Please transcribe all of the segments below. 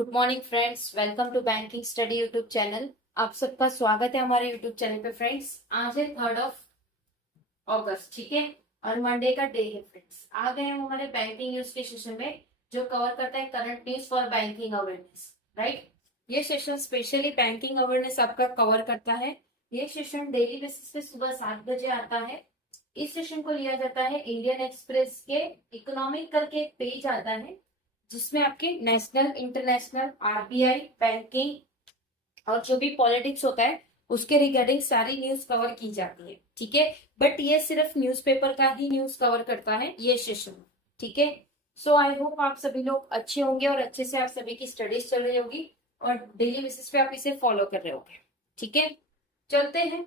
Good morning friends, welcome to banking study YouTube channel. आप सबका स्वागत है हमारे यूट्यूब चैनल पे। फ्रेंड्स, आज है 3 अगस्त, ठीक है, और मंडे का डे है। फ्रेंड्स, आ गए हम हमारे बैंकिंग न्यूज के सेशन में, जो कवर करता है current news for banking awareness, right. ये सेशन स्पेशली बैंकिंग अवेयरनेस आपका कवर करता है। ये सेशन डेली बेसिस पे सुबह 7 बजे आता है। इस सेशन को लिया जाता है इंडियन एक्सप्रेस के इकोनॉमिक करके एक पेज आता है, जिसमें आपके नेशनल, इंटरनेशनल, आरबीआई, बैंकिंग और जो भी पॉलिटिक्स होता है उसके रिगार्डिंग सारी न्यूज कवर की जाती है, ठीक है। बट ये सिर्फ न्यूज़पेपर का ही न्यूज कवर करता है ये सेशन, ठीक है। सो आई होप आप सभी लोग अच्छे होंगे और अच्छे से आप सभी की स्टडीज चल रही होगी और डेली बेसिस पे आप इसे फॉलो कर रहे होंगे, ठीक है। चलते हैं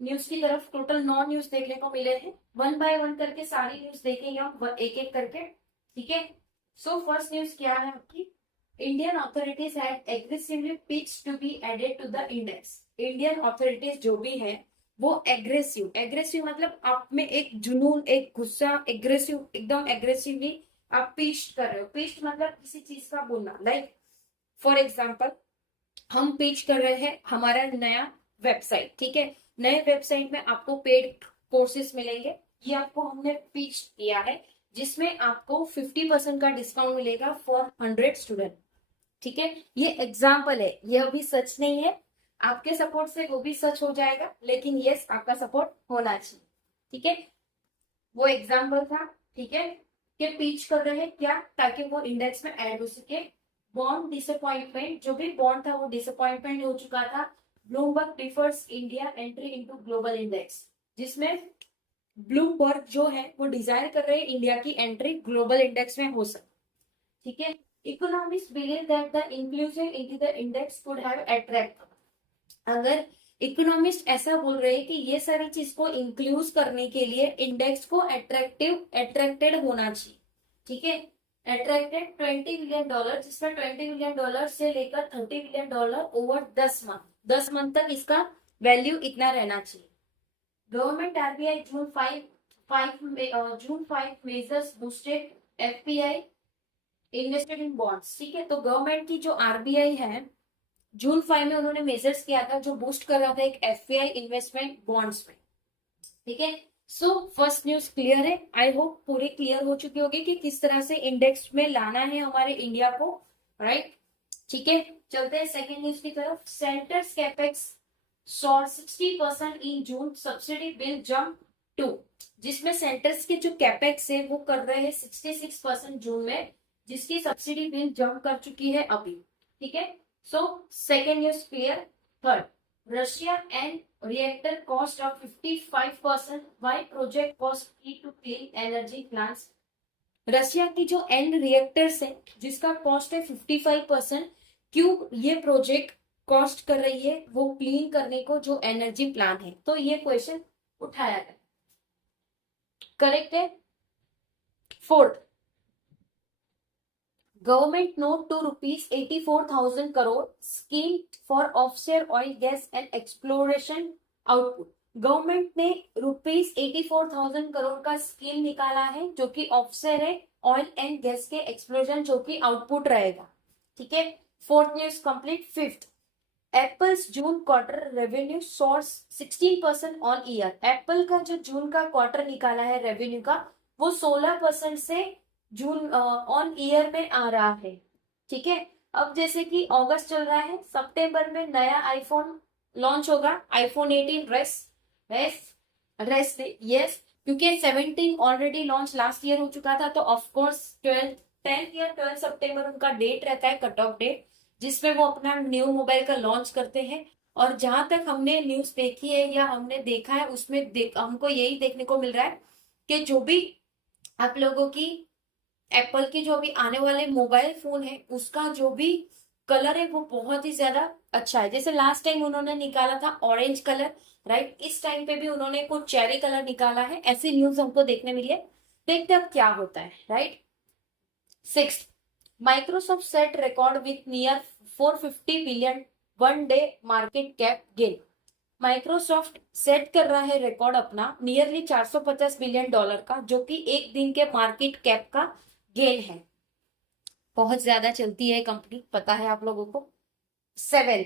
न्यूज की तरफ। टोटल 9 न्यूज देखने को मिले हैं। वन बाय वन करके सारी न्यूज देखेंगे हम, एक एक करके, ठीक है। सो फर्स्ट न्यूज क्या है आपकी? Indian authorities had aggressively pitched to be added to the index. Indian authorities जो भी है वो एग्रेसिव, एग्रेसिव मतलब आप में एक जुनून, एक गुस्सा, एग्रेसिव, एकदम एग्रेसिवली आप पिच्ड कर रहे हो। पिच्ड मतलब किसी चीज का बोलना, लाइक फॉर एग्जाम्पल हम पिच कर रहे हैं हमारा नया वेबसाइट, ठीक है। नए वेबसाइट में आपको पेड कोर्सेज मिलेंगे, ये आपको हमने पिच किया है, जिसमें आपको 50% का डिस्काउंट मिलेगा फॉर 100 स्टूडेंट, ठीक है। ये एग्जाम्पल है, ये अभी सच नहीं है। आपके सपोर्ट से वो भी सच हो जाएगा, लेकिन यस, आपका सपोर्ट होना चाहिए, ठीक है। वो एग्जाम्पल था, ठीक है, कि पिच कर रहे हैं क्या, ताकि वो इंडेक्स में ऐड हो सके। बॉन्ड डिसअपॉइंटमेंट, जो भी बॉन्ड था वो डिसअपॉइंटमेंट हो चुका था। Bloomberg prefers India entry into global index, जिसमें ब्लूमबर्ग जो है वो डिजायर कर रहे हैं इंडिया की एंट्री ग्लोबल इंडेक्स में हो सके, ठीक है। Economist believe that the inclusion into the index could have attract. अगर इकोनॉमिस्ट ऐसा बोल रहे हैं कि ये सारी चीज को इंक्लूड करने के लिए इंडेक्स को अट्रैक्टेड होना चाहिए, ठीक है। अट्रैक्टेड $20 बिलियन, जिसमें $20 बिलियन से लेकर $30 बिलियन ओवर 10 मंथ तक इसका वैल्यू इतना रहना चाहिए। Government RBI June 5 measures boosted FPI invested in bonds, ठीक है। तो गवर्नमेंट की जो आरबीआई है, जून 5 में उन्होंने मेजर्स किया था जो बूस्ट कर रहा था एक एफपीआई इन्वेस्टमेंट बॉन्ड्स में, ठीक है। सो फर्स्ट न्यूज क्लियर है, आई होप पूरे क्लियर हो चुकी होगी कि किस तरह से इंडेक्स में लाना है हमारे इंडिया को, राइट, ठीक है। चलते हैं सेकेंड न्यूज की तरफ। Centre's capex soar 60% in June, subsidy bill jump to, जिसमें सेंटर्स के जो कैपेक्स है वो कर रहे हैं 66% जून में, जिसकी सब्सिडी बिल जंप कर चुकी है अभी, ठीक है। So, second news clear. Third, Russia and reactor cost of 55%. Why project cost key to clean energy plants? Russia की जो एंड रिएक्टर्स है जिसका कॉस्ट है 55%, क्यों ये प्रोजेक्ट कॉस्ट कर रही है वो क्लीन करने को जो एनर्जी प्लांट है, तो ये क्वेश्चन उठाया गया, करेक्ट है। Fourth, government note to ₹84,000 crore scheme for offshore oil gas and exploration output. Government ने ₹84,000 करोड़ का स्कीम निकाला है जो कि ऑफशोर है, ऑयल एंड गैस के एक्सप्लोजन जो कि आउटपुट रहेगा, ठीक है। Fourth news complete. Fifth, apples June quarter revenue source 16% on year. Apple का जो जून का क्वार्टर निकाला है रेवेन्यू का, वो 16% से जून ऑन ईयर में आ रहा है, ठीक है। अब जैसे कि अगस्त चल रहा है, सितंबर में नया आईफोन लॉन्च होगा, आईफोन 18 रेस्ट यस, क्योंकि 17 ऑलरेडी लॉन्च लास्ट ईयर हो चुका था, तो ऑफकोर्स 10th या 12 सितंबर उनका डेट रहता है, कट ऑफ डेट, जिसमें वो अपना न्यू मोबाइल का लॉन्च करते हैं। और जहां तक हमने न्यूज देखी है या हमने देखा है उसमें हमको यही देखने को मिल रहा है कि जो भी आप लोगों की एप्पल के जो भी आने वाले मोबाइल फोन है उसका जो भी कलर है वो बहुत ही ज्यादा अच्छा है। जैसे लास्ट टाइम उन्होंने निकाला था ऑरेंज कलर, राइट, इस टाइम पे भी उन्होंने कुछ चेरी कलर निकाला है, ऐसी न्यूज हमको देखने मिली है। देखते अब क्या होता है, right. Sixth, Microsoft set record with near 450 billion one day market cap gain. Microsoft set कर रहा है रिकॉर्ड अपना नियरली $450 बिलियन का, जो कि एक दिन के मार्केट कैप का गेन है। बहुत ज्यादा चलती है कंपनी, पता है आप लोगों को। Seventh,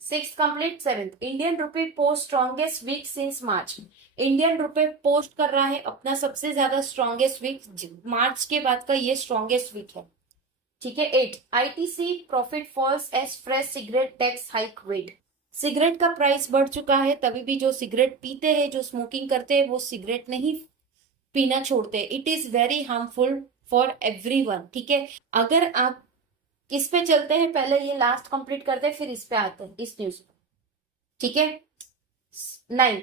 six complete, seventh, Indian rupee post strongest week since March. Indian rupee post कर रहा है अपना सबसे ज्यादा स्ट्रॉन्गेस्ट वीक, मार्च के बाद का ये स्ट्रॉन्गेस्ट वीक है। ठीक है। 8, ITC profit falls as fresh cigarette tax hike weight. Cigarette का प्राइस बढ़ चुका है, तभी भी जो सिगरेट पीते हैं, जो स्मोकिंग करते हैं, वो सिगरेट नहीं पीना छोड़ते। It is very harmful for everyone. ठीक है। अगर आप इस पे चलते हैं, पहले ये लास्ट कंप्लीट करते हैं, फिर इस पे आते हैं, इस न्यूज पे। ठीक है। 9,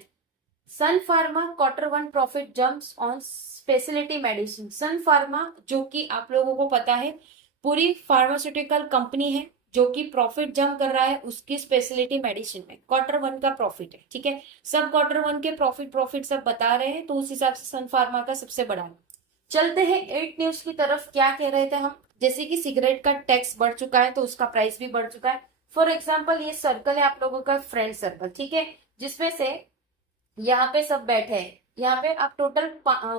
Sun Pharma Q1 profit jumps on speciality medicine. Sun Pharma, जो कि आप लोगों को पता है पूरी फार्मास्यूटिकल कंपनी है, जो कि प्रॉफिट जंप कर रहा है उसकी स्पेशलिटी मेडिसिन में। Q1 का प्रॉफिट है। ठीक है। सब Q1 के प्रॉफिट सब बता रहे हैं, तो उस हिसाब से सन फार्मा का सबसे बड़ा है। चलते हैं 8 न्यूज की तरफ। क्या कह रहे थे हम, जैसे कि सिगरेट का टैक्स बढ़ चुका है तो उसका प्राइस भी बढ़ चुका है। फॉर एग्जाम्पल, ये सर्कल है आप लोगों का फ्रेंड सर्कल। ठीक है। जिसमें से यहाँ पे सब बैठे हैं, यहाँ पे आप टोटल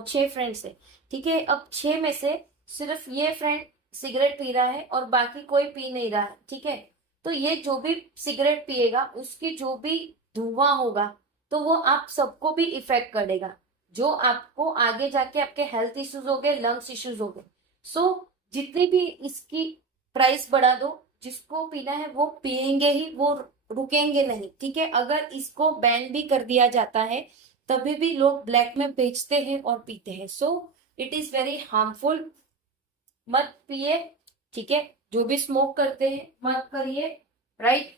6 फ्रेंड्स है। ठीक है। अब 6 में से सिर्फ ये फ्रेंड सिगरेट पी रहा है और बाकी कोई पी नहीं रहा है। ठीक है। तो ये जो भी सिगरेट पिएगा उसकी जो भी धुआं होगा, तो वो आप सबको भी इफेक्ट करेगा, जो आपको आगे जाके आपके हेल्थ इश्यूज हो गए, लंग्स इश्यूज हो गए। सो जितनी भी इसकी प्राइस बढ़ा दो, जिसको पीना है वो पिएंगे ही, वो रुकेंगे नहीं। ठीक है। अगर इसको बैन भी कर दिया जाता है, तभी भी लोग ब्लैक में बेचते हैं और पीते हैं। So it is very harmful. मत पिए। ठीक है। जो भी स्मोक करते हैं मत करिए। राइट,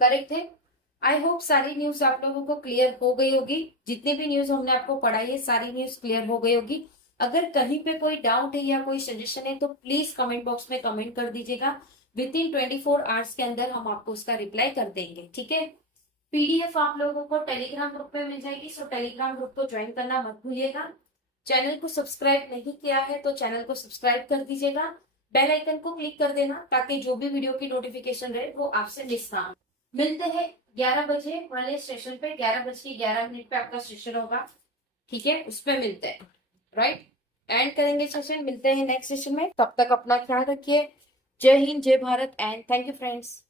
करेक्ट है। आई होप सारी न्यूज आप लोगों को क्लियर हो गई होगी। जितनी भी न्यूज हमने आपको पढ़ाई है, सारी न्यूज क्लियर हो गई होगी। अगर कहीं पे कोई डाउट है या कोई सजेशन है, तो प्लीज कमेंट बॉक्स में कमेंट कर दीजिएगा। विद इन 24 आवर्स के अंदर हम आपको उसका रिप्लाई कर देंगे। ठीक है। पीडीएफ आप लोगों को टेलीग्राम ग्रुप पे मिल जाएगी, सो टेलीग्राम ग्रुप को ज्वाइन करना मत भूलिएगा। चैनल को सब्सक्राइब नहीं किया है तो चैनल को सब्सक्राइब कर दीजिएगा। बेल आइकन को क्लिक कर देना, ताकि जो भी वीडियो की नोटिफिकेशन रहे वो आपसे मिस ना हो। मिलते हैं 11 बजे वाले स्टेशन पे। 11:11 पे आपका स्टेशन होगा। ठीक है। उस पे मिलते हैं। राइट, एंड करेंगे सेशन। मिलते हैं नेक्स्ट सेशन में। तब तक अपना ख्याल रखिए। जय हिंद, जय Bharat, and thank you friends.